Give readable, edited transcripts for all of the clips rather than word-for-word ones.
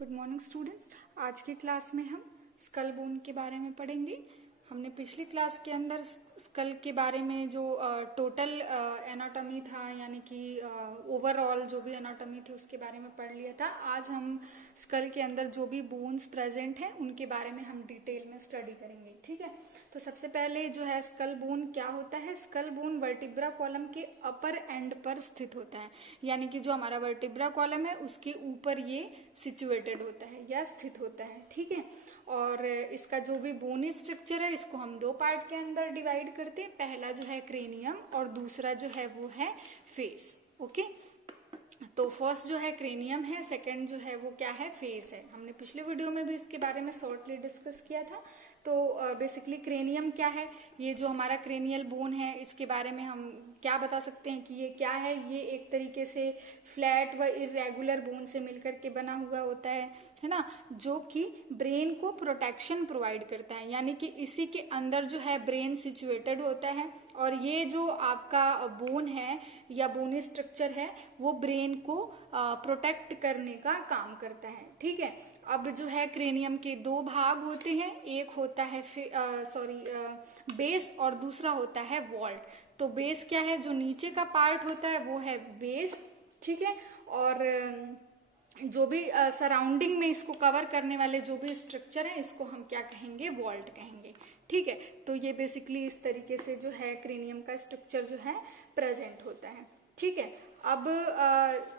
Good morning students. आज की class में हम स्कल बोन के बारे में पढ़ेंगे। हमने पिछली क्लास के अंदर स्कल के बारे में जो टोटल एनाटॉमी था, यानी कि ओवरऑल जो भी एनाटॉमी थी उसके बारे में पढ़ लिया था। आज हम स्कल के अंदर जो भी बोन्स प्रेजेंट हैं उनके बारे में हम डिटेल में स्टडी करेंगे। ठीक है, तो सबसे पहले जो है स्कल बोन क्या होता है। स्कल बोन वर्टिब्रा कॉलम के अपर एंड पर स्थित होता है, यानी कि जो हमारा वर्टिब्रा कॉलम है उसके ऊपर ये सिचुएटेड होता है या स्थित होता है। ठीक है, और इसका जो भी बोनी स्ट्रक्चर है इसको हम दो पार्ट के अंदर डिवाइड करते हैं। पहला जो है क्रेनियम और दूसरा जो है वो है फेस। ओके, तो फर्स्ट जो है क्रेनियम है, सेकंड जो है वो क्या है, फेस है। हमने पिछले वीडियो में भी इसके बारे में शॉर्टली डिस्कस किया था। तो बेसिकली क्रेनियम क्या है, ये जो हमारा क्रेनियल बोन है इसके बारे में हम क्या बता सकते हैं कि ये क्या है। ये एक तरीके से फ्लैट व इरेगुलर बोन से मिलकर के बना हुआ होता है ना, जो कि ब्रेन को प्रोटेक्शन प्रोवाइड करता है, यानी कि इसी के अंदर जो है ब्रेन सिचुएटेड होता है। और ये जो आपका बोन है या बोनी स्ट्रक्चर है वो ब्रेन को प्रोटेक्ट करने का काम करता है। ठीक है, अब जो है क्रेनियम के दो भाग होते हैं, एक होता है बेस और दूसरा होता है वॉल्ट। तो बेस क्या है, जो नीचे का पार्ट होता है वो है बेस। ठीक है, और जो भी सराउंडिंग में इसको कवर करने वाले जो भी स्ट्रक्चर है इसको हम क्या कहेंगे, वॉल्ट कहेंगे। ठीक है, तो ये बेसिकली इस तरीके से जो है क्रेनियम का स्ट्रक्चर जो है प्रेजेंट होता है। ठीक है, अब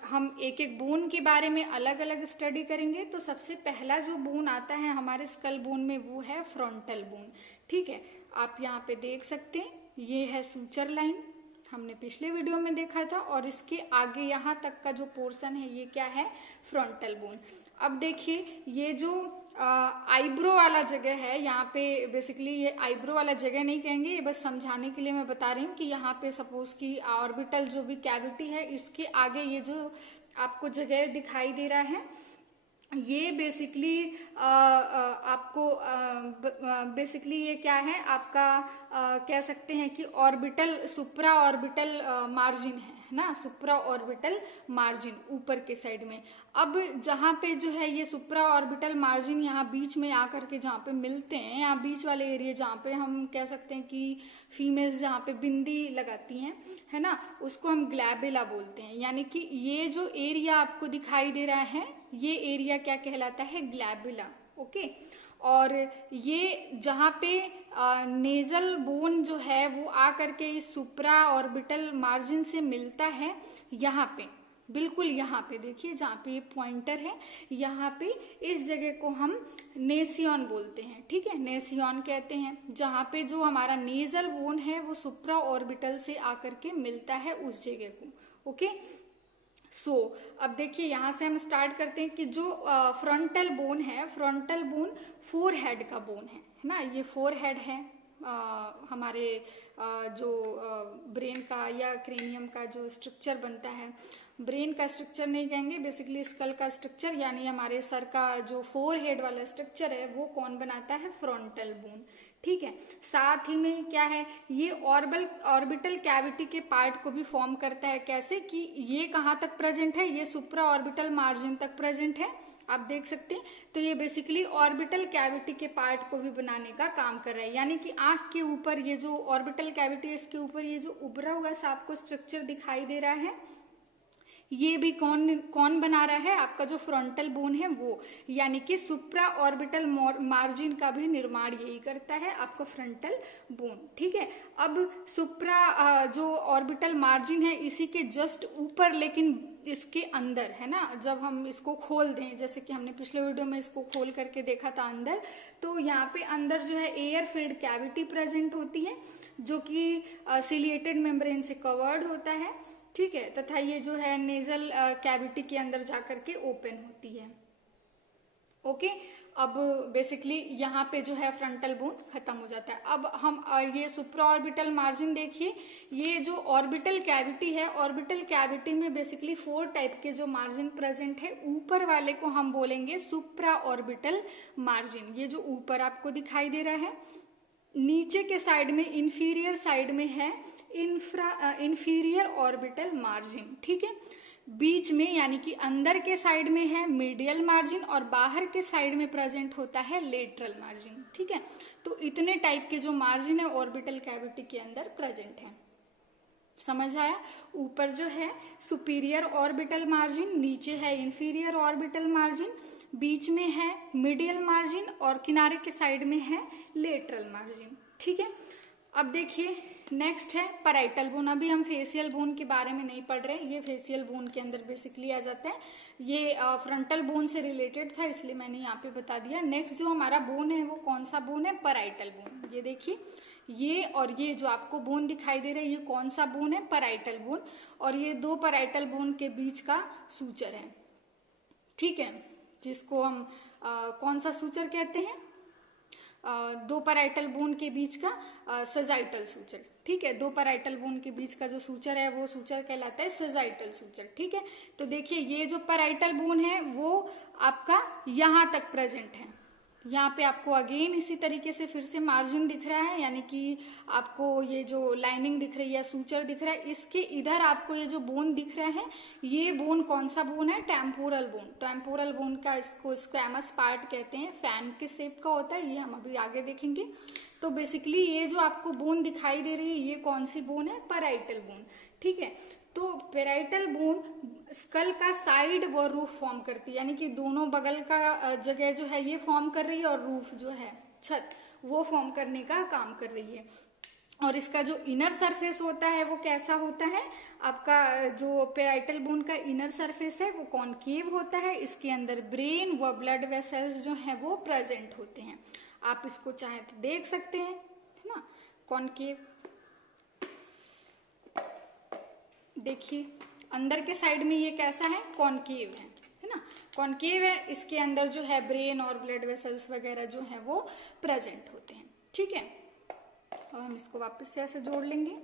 हम एक एक बोन के बारे में अलग अलग स्टडी करेंगे। तो सबसे पहला जो बोन आता है हमारे स्कल बोन में वो है फ्रंटल बोन। ठीक है, आप यहाँ पे देख सकते हैं ये है सूचर लाइन, हमने पिछले वीडियो में देखा था, और इसके आगे यहाँ तक का जो पोर्शन है ये क्या है, फ्रंटल बोन। अब देखिए ये जो आईब्रो वाला जगह है, यहाँ पे बेसिकली ये आईब्रो वाला जगह नहीं कहेंगे, ये बस समझाने के लिए मैं बता रही हूँ कि यहाँ पे सपोज की ऑर्बिटल जो भी कैविटी है इसके आगे ये जो आपको जगह दिखाई दे रहा है ये बेसिकली आपको बेसिकली ये क्या है आपका कह सकते हैं कि ऑर्बिटल सुप्रा ऑर्बिटल मार्जिन है ना, सुप्रा ऑर्बिटल मार्जिन ऊपर के साइड में। अब जहाँ पे जो है ये सुप्रा ऑर्बिटल मार्जिन यहाँ बीच में आकर के जहाँ पे मिलते हैं, यहाँ बीच वाले एरिया जहाँ पे हम कह सकते हैं कि फीमेल्स जहाँ पे बिंदी लगाती हैं है ना, उसको हम ग्लैबेला बोलते हैं। यानी कि ये जो एरिया आपको दिखाई दे रहा है ये एरिया क्या कहलाता है, ग्लैबुला। ओके, और ये जहाँ पे नेजल बोन जो है वो आकर के इस सुप्रा ऑर्बिटल मार्जिन से मिलता है, यहाँ पे बिल्कुल यहाँ पे देखिए जहाँ पे ये पॉइंटर है, यहाँ पे इस जगह को हम नेसियन बोलते हैं। ठीक है, नेसियन कहते हैं जहाँ पे जो हमारा नेजल बोन है वो सुप्रा ऑर्बिटल से आकर के मिलता है उस जगह को। ओके, अब देखिए यहाँ से हम स्टार्ट करते हैं कि जो फ्रंटल बोन है, फ्रंटल बोन फोर हेड का बोन है ना, ये फोर हेड है हमारे जो ब्रेन का या क्रेनियम का जो स्ट्रक्चर बनता है, ब्रेन का स्ट्रक्चर नहीं कहेंगे, बेसिकली स्कल का स्ट्रक्चर, यानी हमारे सर का जो फोर हेड वाला स्ट्रक्चर है वो कौन बनाता है, फ्रंटल बोन। ठीक है, साथ ही में क्या है, ये ऑर्बिटल कैविटी के पार्ट को भी फॉर्म करता है। कैसे कि ये कहाँ तक प्रेजेंट है, ये सुप्रा ऑर्बिटल मार्जिन तक प्रेजेंट है, आप देख सकते हैं। तो ये बेसिकली ऑर्बिटल कैविटी के पार्ट को भी बनाने का काम कर रहा है, यानी कि आंख के ऊपर ये जो ऑर्बिटल कैविटी है इसके ऊपर ये जो उभरा हुआ सा आपको स्ट्रक्चर दिखाई दे रहा है ये भी कौन बना रहा है, आपका जो फ्रंटल बोन है वो, यानी कि सुप्रा ऑर्बिटल मार्जिन का भी निर्माण यही करता है आपका फ्रंटल बोन। ठीक है, अब सुप्रा जो ऑर्बिटल मार्जिन है इसी के जस्ट ऊपर, लेकिन इसके अंदर है ना, जब हम इसको खोल दें, जैसे कि हमने पिछले वीडियो में इसको खोल करके देखा था अंदर, तो यहाँ पे अंदर जो है एयर फिल्ड कैविटी प्रेजेंट होती है जो कि सिलिएटेड मेम्ब्रेन से कवर्ड होता है। ठीक है, तथा ये जो है नेजल कैविटी के अंदर जाकर के ओपन होती है। ओके, अब बेसिकली यहाँ पे जो है फ्रंटल बोन खत्म हो जाता है। अब हम ये सुप्रा ऑर्बिटल मार्जिन देखिए, ये जो ऑर्बिटल कैविटी है, ऑर्बिटल कैविटी में बेसिकली फोर टाइप के जो मार्जिन प्रेजेंट है, ऊपर वाले को हम बोलेंगे सुप्रा ऑर्बिटल मार्जिन, ये जो ऊपर आपको दिखाई दे रहा है। नीचे के साइड में इंफीरियर साइड में है इंफीरियर ऑर्बिटल मार्जिन। ठीक है, बीच में यानी कि अंदर के साइड में है मीडियल मार्जिन और बाहर के साइड में प्रेजेंट होता है लेटरल मार्जिन। ठीक है, तो इतने टाइप के जो मार्जिन है ऑर्बिटल कैविटी के अंदर प्रेजेंट है। समझ आया? ऊपर जो है सुपीरियर ऑर्बिटल मार्जिन, नीचे है इंफीरियर ऑर्बिटल मार्जिन, बीच में है मीडियल मार्जिन और किनारे के साइड में है लेटरल मार्जिन। ठीक है, अब देखिए नेक्स्ट है पैराइटल बोन। अभी हम फेशियल बोन के बारे में नहीं पढ़ रहे, ये फेशियल बोन के अंदर बेसिकली आ जाते हैं। ये फ्रंटल बोन से रिलेटेड था इसलिए मैंने यहाँ पे बता दिया। नेक्स्ट जो हमारा बोन है वो कौन सा बोन है? Parietal bone. ये देखिए ये और ये जो आपको बोन दिखाई दे रहा है ये कौन सा बोन है? Parietal bone. और ये दो पैराइटल बोन के बीच का सूचर है। ठीक है, जिसको हम कौन सा सूचर कहते हैं? दो पैराइटल बोन के बीच का सजाइटल सूचर। ठीक है, दो पैराइटल बोन के बीच का जो सूचर है वो सूचर कहलाता है सजाइटल सूचर। ठीक है, तो देखिए ये जो पैराइटल बोन है वो आपका यहां तक प्रेजेंट है। यहाँ पे आपको अगेन इसी तरीके से फिर से मार्जिन दिख रहा है, यानी कि आपको ये जो लाइनिंग दिख रही है, सूचर दिख रहा है, इसके इधर आपको ये जो बोन दिख रहा है, ये बोन कौन सा बोन है? Temporal bone. टेम्पोरल बोन का इसको स्क्वैमस पार्ट कहते हैं, फैन के शेप का होता है, ये हम अभी आगे देखेंगे। तो बेसिकली ये जो आपको बोन दिखाई दे रही है ये कौन सी बोन है? Parietal bone. ठीक है, तो पैराइटल बोन स्कल का साइड व रूफ फॉर्म करती है, यानी कि दोनों बगल का जगह जो है ये फॉर्म कर रही है और रूफ जो है छत वो फॉर्म करने का काम कर रही है। और इसका जो इनर सरफेस होता है वो कैसा होता है? आपका जो पैराइटल बोन का इनर सरफेस है वो कॉनकेव होता है। इसके अंदर ब्रेन व ब्लड वेसल्स जो है वो प्रेजेंट होते हैं। आप इसको चाहे तो देख सकते हैं, है ना, कॉनकेव। देखिए अंदर के साइड में ये कैसा है? कॉनकेव है ना, कॉनकेव है। इसके अंदर जो है ब्रेन और ब्लड वेसल्स वगैरह जो है वो प्रेजेंट होते हैं। ठीक है, और हम इसको वापस से ऐसे जोड़ लेंगे।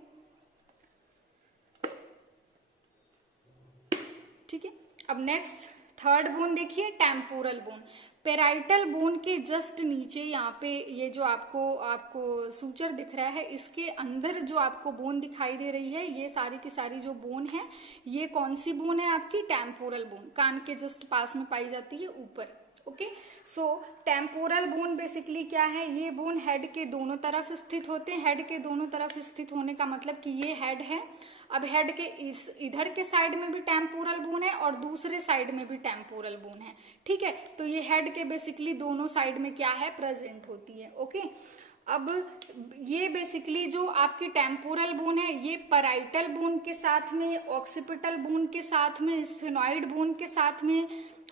ठीक है, अब नेक्स्ट थर्ड बोन देखिए, टेम्पोरल बोन। पैराइटल बोन के जस्ट नीचे यहाँ पे ये जो आपको सूचर दिख रहा है, इसके अंदर जो आपको बोन दिखाई दे रही है, ये सारी की सारी जो बोन है ये कौन सी बोन है? आपकी टेम्पोरल बोन। कान के जस्ट पास में पाई जाती है ऊपर। ओके, सो टेम्पोरल बोन बेसिकली क्या है? ये बोन हेड के दोनों तरफ स्थित होते हैं। हेड के दोनों तरफ स्थित होने का मतलब कि ये हेड है। अब हेड के इधर के साइड में भी टेम्पोरल बोन है और दूसरे साइड में भी टेम्पोरल बोन है। ठीक है, तो ये हेड के बेसिकली दोनों साइड में क्या है? प्रेजेंट होती है। ओके, अब ये बेसिकली जो आपकी टेम्पोरल बोन है ये पैराइटल बोन के साथ में, ऑक्सीपिटल बोन के साथ में, स्फेनॉइड बोन के साथ में,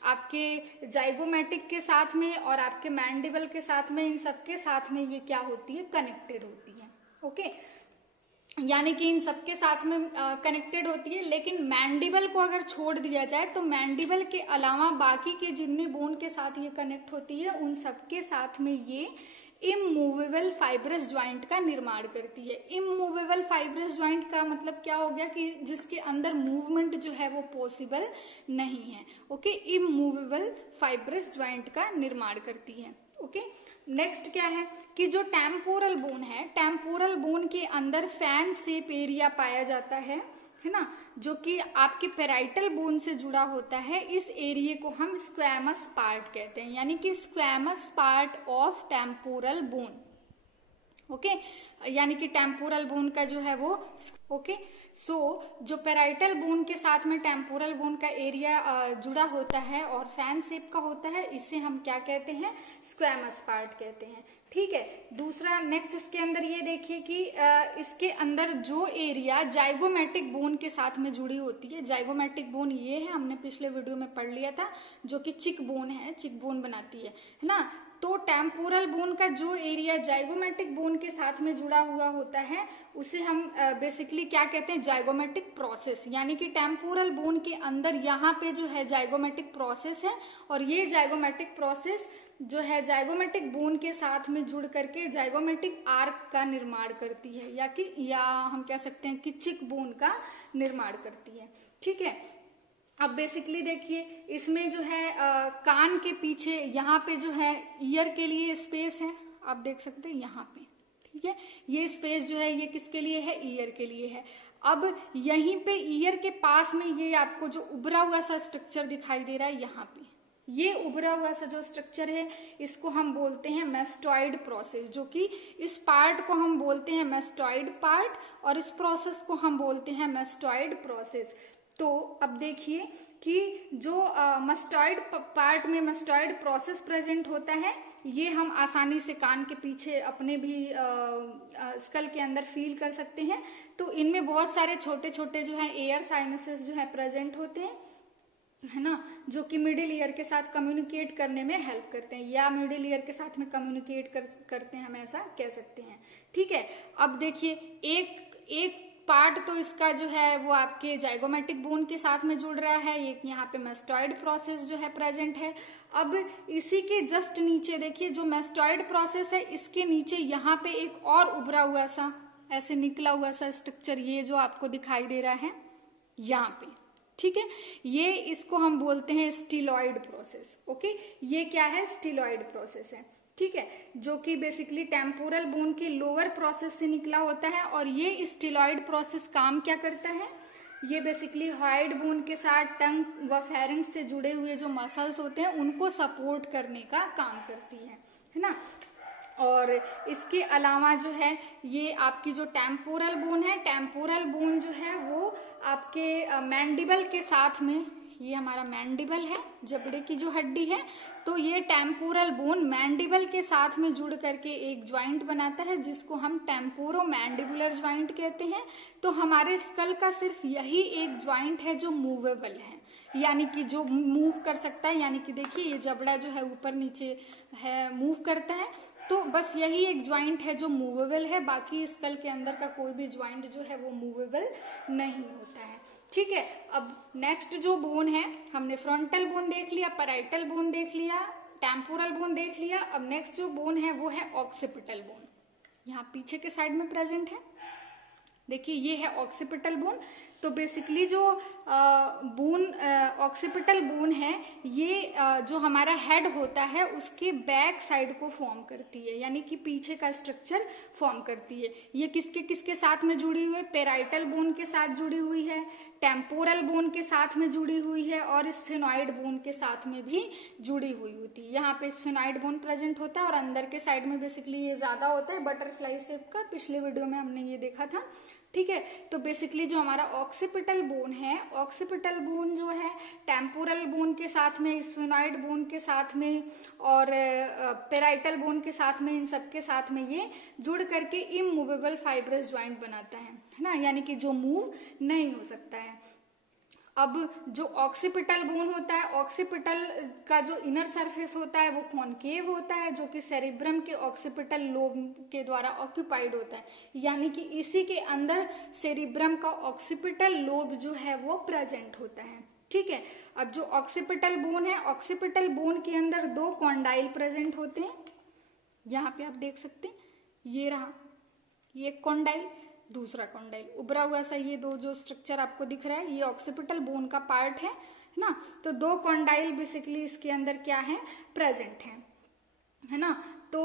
आपके जाइगोमेटिक के साथ में और आपके मैंडिबल के साथ में, इन सबके साथ में ये क्या होती है? कनेक्टेड होती है। ओके, यानी कि इन सबके साथ में कनेक्टेड होती है। लेकिन मैंडिबल को अगर छोड़ दिया जाए तो मैंडिबल के अलावा बाकी के जितने बोन के साथ ये कनेक्ट होती है उन सबके साथ में ये इमूवेबल फाइब्रस ज्वाइंट का निर्माण करती है। इमूवेबल फाइब्रस ज्वाइंट का मतलब क्या हो गया? कि जिसके अंदर मूवमेंट जो है वो पॉसिबल नहीं है। ओके, इमूवेबल फाइब्रस ज्वाइंट का निर्माण करती है। ओके, नेक्स्ट क्या है कि जो टेम्पोरल बोन है, टेम्पोरल बोन के अंदर फैन शेप एरिया पाया जाता है ना, जो कि आपके पैराइटल बोन से जुड़ा होता है। इस एरिया को हम स्क्वैमस पार्ट कहते हैं, यानी कि squamous part of temporal bone. Okay, यानी कि टेम्पोरल बोन का जो है वो ओके, सो जो पैराइटल बोन के साथ में टेम्पोरल बोन का एरिया जुड़ा होता है और फैन शेप का होता है, इसे हम क्या कहते हैं? स्क्वैमस पार्ट कहते हैं। ठीक है, दूसरा नेक्स्ट इसके अंदर ये देखिए कि इसके अंदर जो एरिया जाइगोमेटिक बोन के साथ में जुड़ी होती है, जाइगोमेटिक बोन ये है, हमने पिछले वीडियो में पढ़ लिया था, जो कि चिक बोन है, चिक बोन बनाती है ना। तो टेम्पोरल बोन का जो एरिया जाइगोमेटिक बोन के साथ में जुड़ा हुआ होता है उसे हम बेसिकली क्या कहते हैं? Zygomatic process. यानी कि टेम्पोरल बोन के अंदर यहाँ पे जो है जाइगोमेटिक प्रोसेस है और ये जाइगोमेटिक प्रोसेस जो है जाइगोमेटिक बोन के साथ में जुड़ करके जाइगोमेटिक आर्क का निर्माण करती है, या हम कह सकते हैं कि चिक बोन का निर्माण करती है। ठीक है, अब बेसिकली देखिए इसमें जो है कान के पीछे यहाँ पे जो है ईयर के लिए स्पेस है, आप देख सकते हैं यहाँ पे। ठीक है, ये स्पेस जो है ये किसके लिए है? ईयर के लिए है। अब यहीं पे ईयर के पास में ये आपको जो उभरा हुआ सा स्ट्रक्चर दिखाई दे रहा है, यहाँ पे ये उभरा हुआ सा जो स्ट्रक्चर है इसको हम बोलते हैं मैस्टॉइड प्रोसेस, जो कि इस पार्ट को हम बोलते हैं मैस्टॉइड पार्ट और इस प्रोसेस को हम बोलते हैं मैस्टॉइड प्रोसेस। तो अब देखिए कि जो मैस्टॉइड पार्ट में मैस्टॉइड प्रोसेस प्रेजेंट होता है, ये हम आसानी से कान के पीछे अपने भी स्कल के अंदर फील कर सकते हैं। तो इनमें बहुत सारे छोटे छोटे जो है एयर साइनसेस जो है प्रेजेंट होते हैं, है ना, जो कि मिडिल ईयर के साथ कम्युनिकेट करने में हेल्प करते हैं, या मिडिल ईयर के साथ में कम्युनिकेट करते हैं, हम ऐसा कह सकते हैं। ठीक है, अब देखिए एक पार्ट तो इसका जो है वो आपके जाइगोमेटिक बोन के साथ में जुड़ रहा है, एक यहाँ पे मैस्टॉइड प्रोसेस जो है प्रेजेंट है। अब इसी के जस्ट नीचे देखिए जो मैस्टॉइड प्रोसेस है, इसके नीचे यहाँ पे एक और उभरा हुआ सा ऐसे निकला हुआ सा स्ट्रक्चर, ये जो आपको दिखाई दे रहा है यहाँ पे, ठीक है, ये इसको हम बोलते हैं स्टीलॉइड प्रोसेस। ओके, ये क्या है, स्टीलॉइड प्रोसेस है। ठीक है, जो कि बेसिकली टेम्पोरल बोन के लोअर प्रोसेस से निकला होता है। और ये स्टीलॉइड प्रोसेस काम क्या करता है, ये बेसिकली हॉइड बोन के साथ टंग व फेरिंग्स से जुड़े हुए जो मसल्स होते हैं उनको सपोर्ट करने का काम करती है ना। और इसके अलावा जो है ये आपकी जो टेम्पोरल बोन है, टेम्पोरल बोन जो है वो आपके मैंडिबल के साथ में, ये हमारा मैंडिबल है, जबड़े की जो हड्डी है, तो ये टेम्पोरल बोन मैंडिबल के साथ में जुड़ करके एक ज्वाइंट बनाता है जिसको हम टेम्पोरो मैंडिबुलर ज्वाइंट कहते हैं। तो हमारे स्कल का सिर्फ यही एक ज्वाइंट है जो मूवेबल है, यानी कि जो मूव कर सकता है, यानी कि देखिए ये जबड़ा जो है ऊपर नीचे है, मूव करता है। तो बस यही एक ज्वाइंट है जो मूवेबल है, बाकी स्कल के अंदर का कोई भी ज्वाइंट जो है वो मूवेबल नहीं होता है। ठीक है, अब नेक्स्ट जो बोन है, हमने फ्रंटल बोन देख लिया, पैराइटल बोन देख लिया, टेम्पोरल बोन देख लिया। अब नेक्स्ट जो बोन है वो है ऑक्सीपिटल बोन, यहाँ पीछे के साइड में प्रेजेंट है। देखिए ये है ऑक्सीपिटल बोन। तो बेसिकली जो बोन ऑक्सीपिटल बोन है, ये जो हमारा हेड होता है उसके बैक साइड को फॉर्म करती है, यानी कि पीछे का स्ट्रक्चर फॉर्म करती है। ये किसके किसके साथ में जुड़ी हुई है, पैराइटल बोन के साथ जुड़ी हुई है, टेम्पोरल बोन के साथ में जुड़ी हुई है और स्फेनॉइड बोन के साथ में भी जुड़ी हुई होती है। यहाँ पे स्फेनॉइड बोन प्रेजेंट होता है और अंदर के साइड में बेसिकली ये ज्यादा होता है बटरफ्लाई शेप का, पिछले वीडियो में हमने ये देखा था। ठीक है, तो बेसिकली जो हमारा ऑक्सीपिटल बोन है, ऑक्सीपिटल बोन जो है टेम्पोरल बोन के साथ में, स्फेनॉइड बोन के साथ में और पैराइटल बोन के साथ में, इन सब के साथ में ये जुड़ करके इमूवेबल फाइब्रस ज्वाइंट बनाता है ना, यानी कि जो मूव नहीं हो सकता है। अब जो ऑक्सीपिटल बोन होता है, ऑक्सीपिटल का जो इनर सरफेस होता है वो कॉनकेव होता है, जो कि सेरिब्रम के ऑक्सीपिटल लोब के द्वारा ऑक्यूपाइड होता है, यानी कि इसी के अंदर सेरिब्रम का ऑक्सीपिटल लोब जो है वो प्रेजेंट होता है। ठीक है, अब जो ऑक्सीपिटल बोन है, ऑक्सीपिटल बोन के अंदर दो कॉन्डाइल प्रेजेंट होते हैं, यहाँ पे आप देख सकते हैं, ये रहा, ये कॉन्डाइल, दूसरा कॉन्डाइल, उभरा हुआ सा ये दो जो स्ट्रक्चर आपको दिख रहा है, ये ऑक्सीपिटल बोन का पार्ट है ना। तो दो कॉन्डाइल बेसिकली इसके अंदर क्या है, प्रेजेंट है ना। तो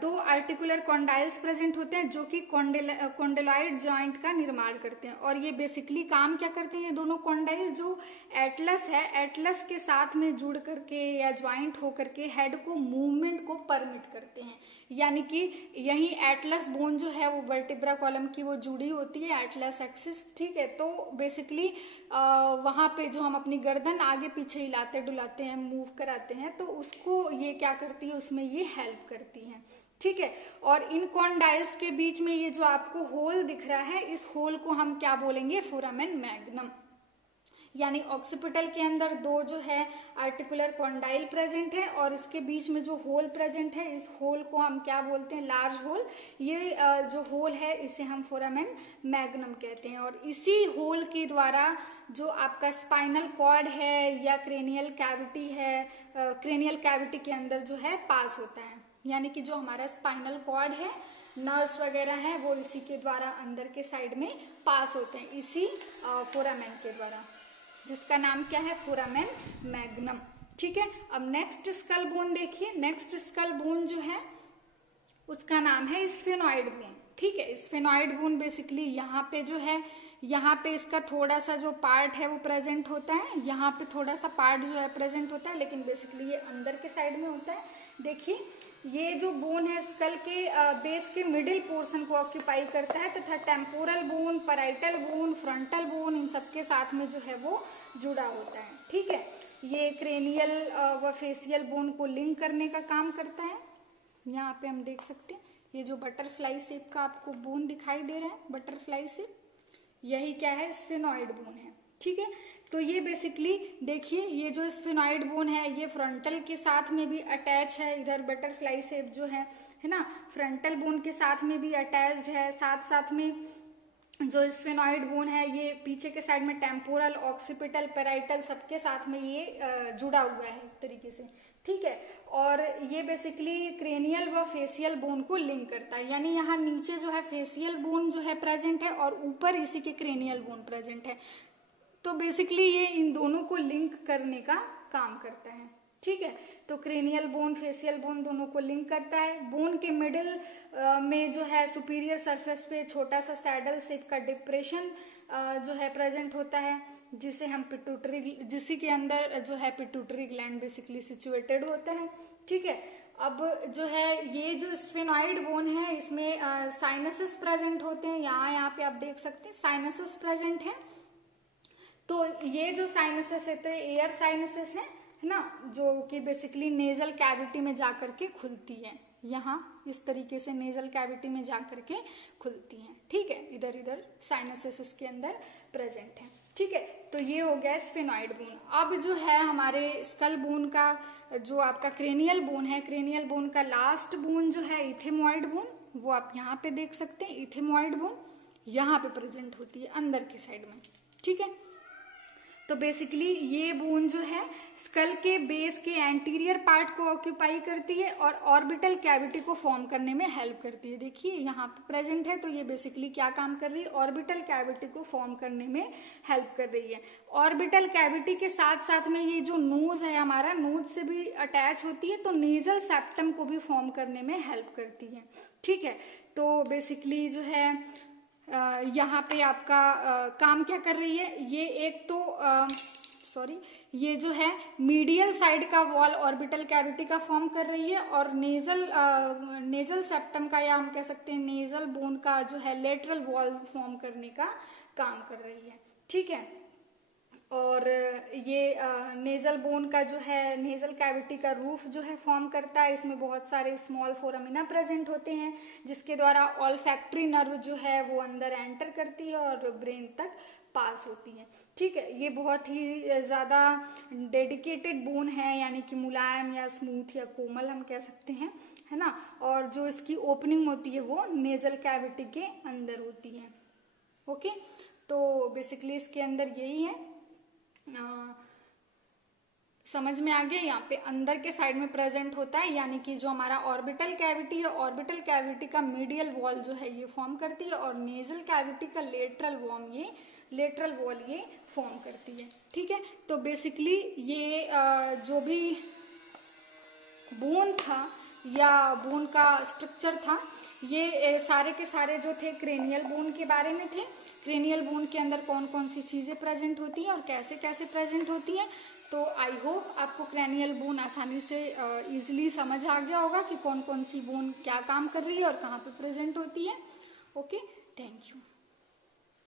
दो आर्टिकुलर कॉन्डाइल्स प्रेजेंट होते हैं जो कि कॉन्डेलॉइड जॉइंट का निर्माण करते हैं। और ये बेसिकली काम क्या करते हैं, ये दोनों कॉन्डाइल जो एटलस है, एटलस के साथ में जुड़ करके या ज्वाइंट हो करके हेड को मूवमेंट को परमिट करते हैं, यानी कि यही एटलस बोन जो है वो वर्टिब्रा कॉलम की वो जुड़ी होती है, एटलस एक्सिस। ठीक है, तो बेसिकली वहां पे जो हम अपनी गर्दन आगे पीछे हिलाते डुलाते हैं, मूव कराते हैं, तो उसको ये क्या करती है, उसमें ये हेल्प करती है। ठीक है, और इन कॉन्डाइल्स के बीच में ये जो आपको होल दिख रहा है, इस होल को हम क्या बोलेंगे, फोरामेन मैग्नम। यानी ऑक्सीपिटल के अंदर दो जो है आर्टिकुलर कॉन्डाइल प्रेजेंट है और इसके बीच में जो होल प्रेजेंट है, इस होल को हम क्या बोलते हैं, लार्ज होल। ये जो होल है इसे हम फोरामेन मैग्नम कहते हैं। और इसी होल के द्वारा जो आपका स्पाइनल कॉर्ड है या क्रेनियल कैविटी है, क्रेनियल कैविटी के अंदर जो है पास होता है, यानी कि जो हमारा स्पाइनल कॉर्ड है, नर्व्स वगैरह है, वो इसी के द्वारा अंदर के साइड में पास होते हैं, इसी फोरामेन के द्वारा, जिसका नाम क्या है, फोरामेन मैग्नम। ठीक है, अब नेक्स्ट स्कल बोन देखिए, नेक्स्ट स्कल बोन जो है उसका नाम है स्फेनॉइड बोन। ठीक है, स्फेनॉइड बोन बेसिकली यहाँ पे जो है यहाँ पे इसका थोड़ा सा जो पार्ट है वो प्रेजेंट होता है, यहाँ पे थोड़ा सा पार्ट जो है प्रेजेंट होता है, लेकिन बेसिकली ये अंदर के साइड में होता है। देखिए ये जो बोन है स्कल के बेस के मिडिल पोर्शन को ऑक्यूपाई करता है तथा temporal bone, parietal bone, frontal bone इन सबके साथ में जो है वो जुड़ा होता है। ठीक है, ये क्रेनियल व फेसियल बोन को लिंक करने का काम करता है। यहाँ पे हम देख सकते हैं ये जो बटरफ्लाई शेप का आपको बोन दिखाई दे रहा है, बटरफ्लाई शेप, यही क्या है, स्फेनॉइड बोन है। ठीक है, तो ये बेसिकली देखिए ये जो स्फेनॉइड बोन है ये फ्रंटल के साथ में भी अटैच है, इधर बटरफ्लाई शेप जो है ना, फ्रंटल बोन के साथ में भी अटैच्ड है। साथ साथ में जो स्फेनॉइड बोन है ये पीछे के साइड में टेम्पोरल, ऑक्सीपिटल, पैराइटल सबके साथ में ये जुड़ा हुआ है एक तरीके से। ठीक है, और ये बेसिकली क्रेनियल व फेसियल बोन को लिंक करता है, यानी यहाँ नीचे जो है फेसियल बोन जो है प्रेजेंट है और ऊपर इसी के क्रेनियल बोन प्रेजेंट है। तो बेसिकली ये इन दोनों को लिंक करने का काम करता है। ठीक है, तो क्रेनियल बोन, फेसियल बोन दोनों को लिंक करता है। बोन के मिडिल में जो है सुपीरियर सरफेस पे छोटा सा सैडल शेप का डिप्रेशन जो है प्रेजेंट होता है, जिसे हम पिट्यूटरी, जिसी के अंदर जो है पिट्यूटरी ग्लैंड बेसिकली सिचुएटेड होता है। ठीक है, अब जो है ये जो स्फेनॉइड बोन है इसमें साइनसेस प्रेजेंट होते हैं। यहाँ पे आप देख सकते हैं साइनसेस प्रेजेंट है। तो ये जो साइनसेस है तो एयर साइनसेस है ना, जो कि बेसिकली नेजल कैविटी में जाकर के खुलती है। यहाँ इस तरीके से नेजल कैविटी में जाकर के खुलती हैं। ठीक है, इधर इधर साइनसेस इसके अंदर प्रेजेंट है। ठीक है, तो ये हो गया स्फेनॉइड बोन। अब जो है हमारे स्कल बोन का जो आपका क्रेनियल बोन है, क्रेनियल बोन का लास्ट बोन जो है इथेमॉइड बोन, वो आप यहाँ पे देख सकते हैं। इथेमॉइड बोन यहाँ पे प्रेजेंट होती है अंदर की साइड में। ठीक है, तो बेसिकली ये बोन जो है स्कल के बेस के एंटीरियर पार्ट को ऑक्यूपाई करती है और ऑर्बिटल कैविटी को फॉर्म करने में हेल्प करती है। देखिए यहाँ पे प्रेजेंट है, तो ये बेसिकली क्या काम कर रही है, ऑर्बिटल कैविटी को फॉर्म करने में हेल्प कर रही है। ऑर्बिटल कैविटी के साथ साथ में ये जो नोज है हमारा, नोज से भी अटैच होती है, तो नेजल सेप्टम को भी फॉर्म करने में हेल्प करती है। ठीक है, तो बेसिकली जो है यहाँ पे आपका काम क्या कर रही है, ये एक तो ये जो है मीडियल साइड का वॉल ऑर्बिटल कैविटी का फॉर्म कर रही है, और नेजल सेप्टम का, या हम कह सकते हैं नेजल बोन का जो है लेटरल वॉल फॉर्म करने का काम कर रही है। ठीक है, और ये नेजल बोन का जो है नेजल कैविटी का रूफ जो है फॉर्म करता है। इसमें बहुत सारे स्मॉल फोरामिना प्रेजेंट होते हैं, जिसके द्वारा ऑल्फैक्टरी नर्व जो है वो अंदर एंटर करती है और ब्रेन तक पास होती है। ठीक है, ये बहुत ही ज्यादा डेडिकेटेड बोन है, यानी कि मुलायम या स्मूथ या कोमल हम कह सकते हैं, है ना। और जो इसकी ओपनिंग होती है वो नेजल कैविटी के अंदर होती है। ओके, तो बेसिकली इसके अंदर यही है। समझ में आ गया। यहाँ पे अंदर के साइड में प्रेजेंट होता है, यानी कि जो हमारा ऑर्बिटल कैविटी है, ऑर्बिटल कैविटी का मीडियल वॉल जो है ये फॉर्म करती है, और नेजल कैविटी का लेटरल वॉल ये फॉर्म करती है। ठीक है, तो बेसिकली ये जो भी बोन था या बोन का स्ट्रक्चर था, ये सारे के सारे जो थे क्रेनियल बोन के बारे में थे। क्रेनियल बोन के अंदर कौन कौन सी चीजें प्रेजेंट होती हैं और कैसे कैसे प्रेजेंट होती हैं। तो आई होप आपको क्रेनियल बोन आसानी से इजीली समझ आ गया होगा कि कौन कौन सी बोन क्या काम कर रही है और कहाँ पे प्रेजेंट होती है। Okay, thank you.